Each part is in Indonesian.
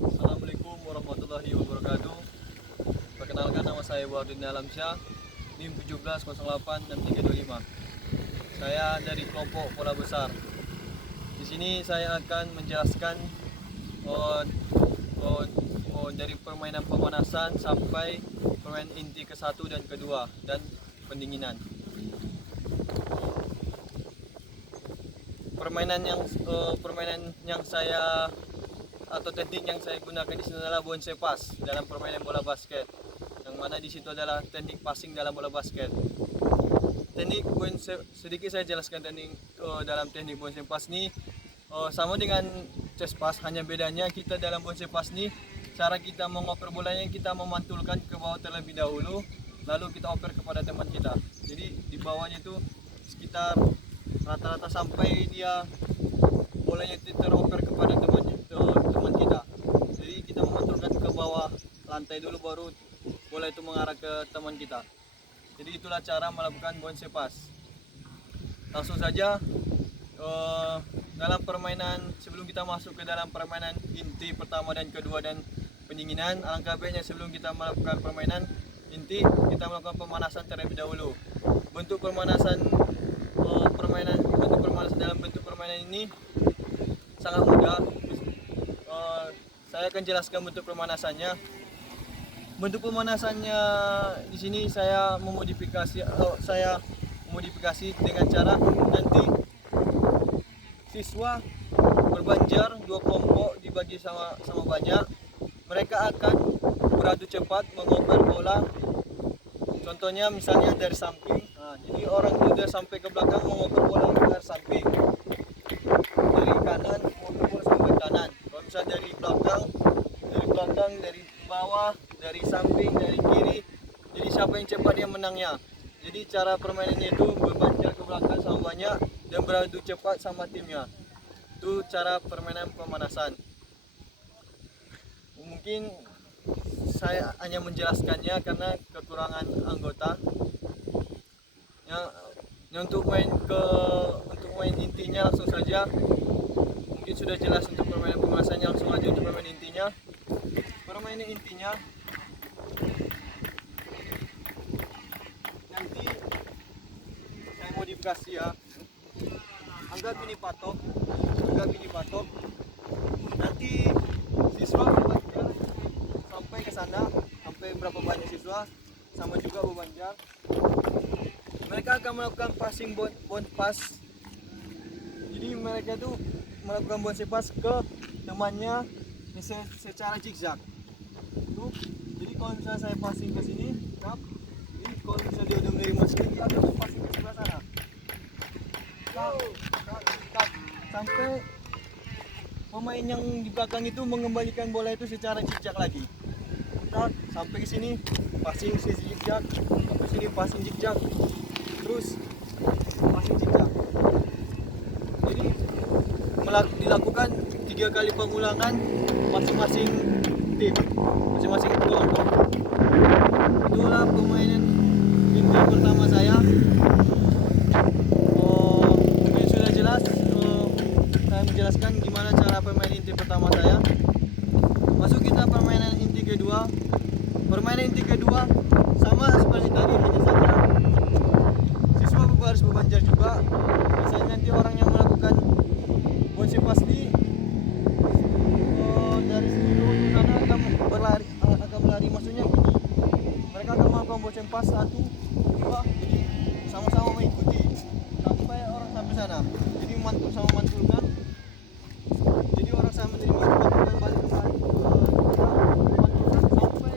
Assalamualaikum warahmatullahi wabarakatuh. Perkenalkan, nama saya Wadudin Alamsyah, NIM 17086325. Saya dari kelompok Bola Besar. Di sini saya akan menjelaskan dari permainan pemanasan sampai permainan inti ke-1 dan ke-2 dan pendinginan. Permainan yang saya atau teknik yang saya gunakan di sini adalah bonsai pass dalam permainan bola basket. Yang mana di situ adalah teknik passing dalam bola basket. Teknik bonsai, sedikit saya jelaskan teknik dalam teknik bonsai pass ini sama dengan chest pass, hanya bedanya kita dalam bonsai pass ini cara kita mengoper bolanya, kita memantulkan ke bawah terlebih dahulu, lalu kita oper kepada teman kita. Jadi di bawahnya itu sekitar rata-rata sampai dia bolanya teroper kepada teman kita. Jadi kita memantulkan ke bawah lantai dulu, baru bola itu mengarah ke teman kita. Jadi itulah cara melakukan bonsai pass. Langsung saja dalam permainan, sebelum kita masuk ke dalam permainan inti pertama dan kedua dan pendinginan, alangkah baiknya sebelum kita melakukan permainan inti, kita melakukan pemanasan terlebih dahulu. Bentuk pemanasan dalam bentuk permainan ini sangat mudah. Saya akan jelaskan bentuk pemanasannya. Bentuk pemanasannya di sini saya memodifikasi dengan cara nanti siswa berbanjar dua kelompok dibagi sama banyak. Mereka akan beradu cepat mengoper bola. Contohnya misalnya dari samping. Nah, jadi orang itu dari sampai ke belakang mengoper bola dari samping. Dari kanan mengoper bola sampai kanan. Kalau misalnya dari belakang, dari bawah, dari samping, dari kiri. Jadi siapa yang cepat dia menangnya. Jadi cara permainannya itu berbanjar ke belakang sama banyak dan beradu cepat sama timnya. Itu cara permainan pemanasan. Mungkin saya hanya menjelaskannya karena kekurangan anggota. Untuk main intinya langsung saja. Mungkin sudah jelas untuk permainan pemanasannya, langsung aja untuk permainan intinya. Permainan intinya nanti saya modifikasi ya. Anggap ini patok. Nanti siswa berbanjar sampai ke sana, sampai berapa banyak siswa sama juga berbanjar. Mereka akan melakukan passing bond pass. Jadi mereka tuh melakukan bonsai pass ke temannya secara zigzag. Tuh, jadi kalau misalnya saya passing ke sini, jadi kalau misalnya dia udah menerima sini, dia akan passing ke sebelah sana. Sampai pemain yang di belakang itu mengembalikan bola itu secara zigzag lagi. Sampai ke sini passing zigzag, sampai sini passing zigzag, terus passing zigzag. Jadi dilakukan 3 kali pengulangan masing-masing tim, masing-masing kelompok. Itulah permainan inti pertama saya. Mungkin sudah jelas. Saya menjelaskan gimana cara permainan inti pertama saya. Masuk kita permainan inti kedua. Permainan inti kedua sama seperti tadi, hanya saja siswa harus berbanjar juga. Misalnya nanti orang yang melakukan bonsai pass ini dari sini dulu ke sana akan berlari, maksudnya gini. Mereka akan melakukan bonsai pass 1, 2, jadi sama-sama mengikuti sampai orang sampai sana. Jadi mantulkan. Jadi orang sama menerima mantulkan balik sampai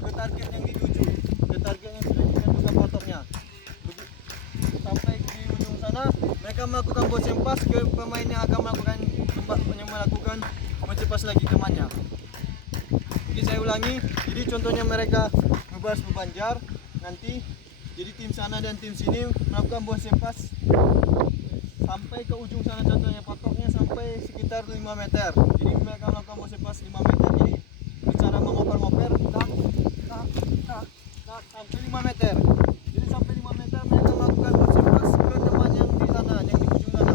ke target yang dituju, ke target yang sudah ditentukan patoknya. Sampai di ujung sana, mereka melakukan bonsai pass ke pemain yang akan melakukan bonsai pass lagi temannya. Jadi saya ulangi. Jadi contohnya mereka berbanjar nanti. Jadi tim sana dan tim sini melakukan bonsai pass sampai ke ujung sana, contohnya patoknya sampai sekitar 5 meter. Jadi mereka melakukan bonsai pass 5 meter. Jadi bicara mengoper-ngoper sampai 5 meter. Jadi sampai 5 meter mereka melakukan bonsai pass ke teman yang di sana, yang di ujung sana.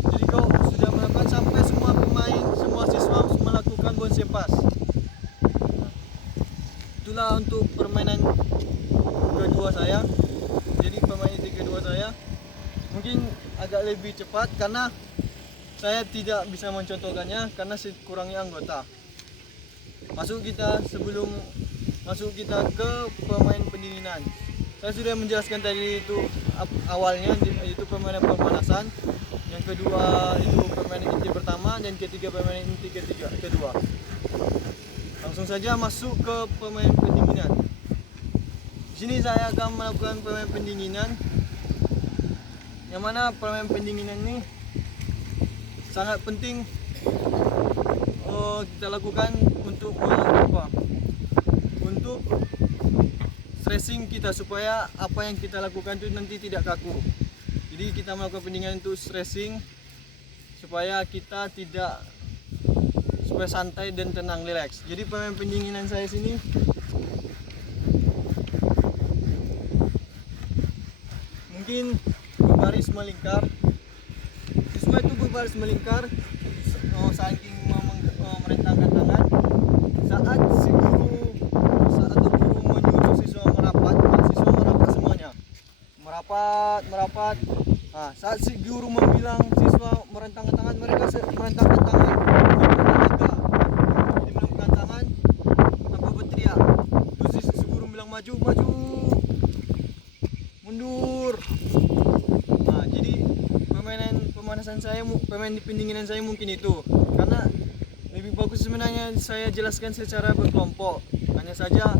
Jadi kalau sudah melakukan sampai lanjutlah untuk permainan kedua saya. Jadi permainan kedua saya mungkin agak lebih cepat karena saya tidak bisa mencontohkannya karena kurangnya anggota. Sebelum masuk kita ke pemain pendinginan. Saya sudah menjelaskan tadi itu awalnya itu permainan pemanasan, yang kedua itu permainan inti pertama, dan ketiga permainan inti kedua. Langsung saja masuk ke pemain pendinginan. Di sini saya akan melakukan pemain pendinginan, yang mana pemain pendinginan ini sangat penting kita lakukan untuk untuk stressing kita, supaya apa yang kita lakukan itu nanti tidak kaku. Jadi kita melakukan pendinginan untuk stressing supaya santai dan tenang, relax. Jadi pemain pendinginan saya sini mungkin berbaris melingkar. Siswa itu berbaris melingkar saking merentangkan tangan. Saat guru menyuruh siswa merapat, siswa merapat semuanya. Merapat. Nah, saat si guru membilang siswa merentangkan tangan, mereka merentangkan tangan. Jadi melengkungkan tangan tanpa berteriak. Terus si guru bilang maju, mundur. Nah, jadi pemain pendinginan saya mungkin itu. Karena lebih bagus sebenarnya saya jelaskan secara berkelompok. Hanya saja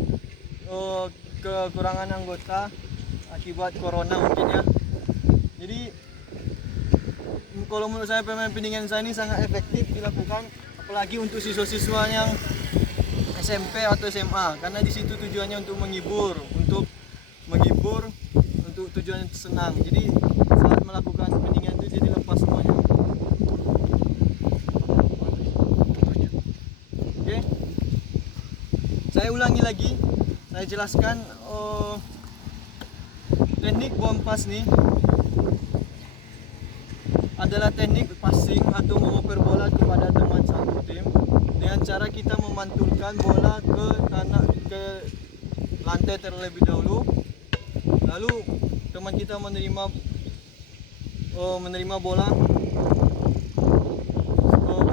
kekurangan anggota akibat corona mungkin ya. Jadi kalau menurut saya pemain pendinginan saya ini sangat efektif dilakukan, apalagi untuk siswa-siswa yang SMP atau SMA, karena di situ tujuannya untuk menghibur, untuk tujuan senang. Jadi saat melakukan pendinginan itu jadi lepas semuanya. Oke. Saya ulangi lagi, saya jelaskan teknik bom pas nih adalah teknik passing atau mengoper bola kepada teman satu tim dengan cara kita memantulkan bola ke lantai terlebih dahulu, lalu teman kita menerima bola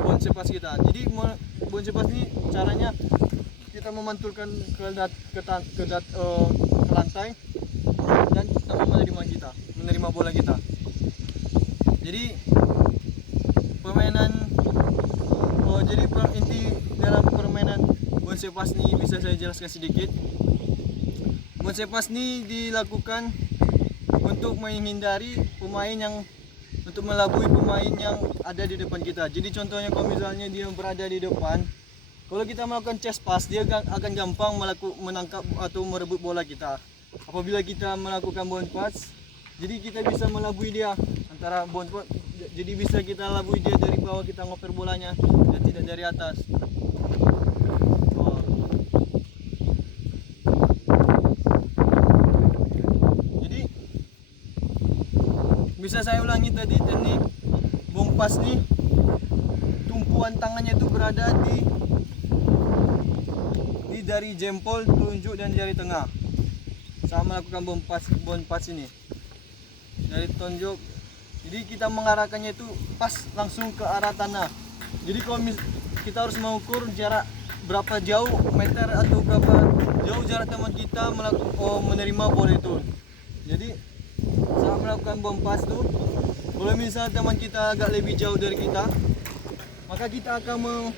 bounce pass kita. Jadi bounce pass ini caranya kita memantulkan ke lantai dan teman menerima bola kita. Jadi inti dalam permainan bounce pass ini bisa saya jelaskan sedikit. Bounce pass ini dilakukan untuk menghindari untuk melabui pemain yang ada di depan kita. Jadi contohnya kalau misalnya dia berada di depan, kalau kita melakukan chest pass, dia akan gampang menangkap atau merebut bola kita. Apabila kita melakukan bounce pass, jadi kita bisa melabui dia antara bounce pass. Jadi bisa kita labui dia dari bawah, kita ngoper bolanya dan tidak dari atas. Jadi bisa saya ulangi tadi, teknik bom pas nih, tumpuan tangannya itu berada di dari jempol, telunjuk dan jari tengah. Saya melakukan bom pas ini dari tunjuk. Jadi kita mengarahkannya itu pas langsung ke arah tanah. Jadi kalau kita harus mengukur jarak berapa jauh meter atau berapa jauh jarak teman kita menerima bola itu. Jadi saat melakukan bom pas itu, kalau misalnya teman kita agak lebih jauh dari kita, maka kita akan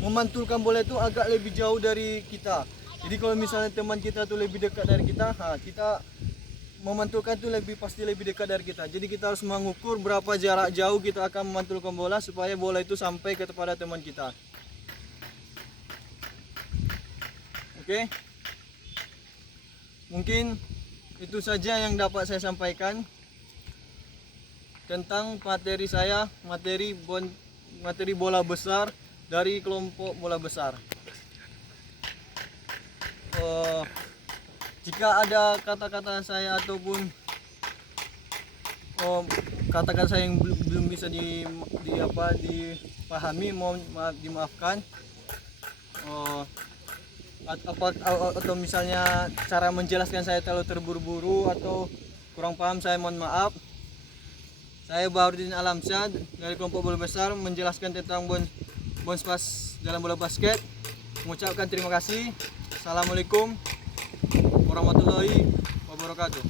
memantulkan bola itu agak lebih jauh dari kita. Jadi kalau misalnya teman kita itu lebih dekat dari kita, kita memantulkan itu pasti lebih dekat dari kita. Jadi kita harus mengukur berapa jarak jauh kita akan memantulkan bola supaya bola itu sampai kepada teman kita. Oke. Mungkin itu saja yang dapat saya sampaikan tentang materi saya, materi bola besar dari kelompok bola besar. Jika ada kata-kata saya ataupun kata-kata saya yang belum bisa dipahami, mohon dimaafkan. atau misalnya cara menjelaskan saya terlalu terburu-buru atau kurang paham, saya mohon maaf. Saya Baharudin Alamsyah dari kelompok bola besar menjelaskan tentang bounce pass dalam bola basket. Mengucapkan terima kasih. Assalamualaikum warahmatullahi wabarakatuh.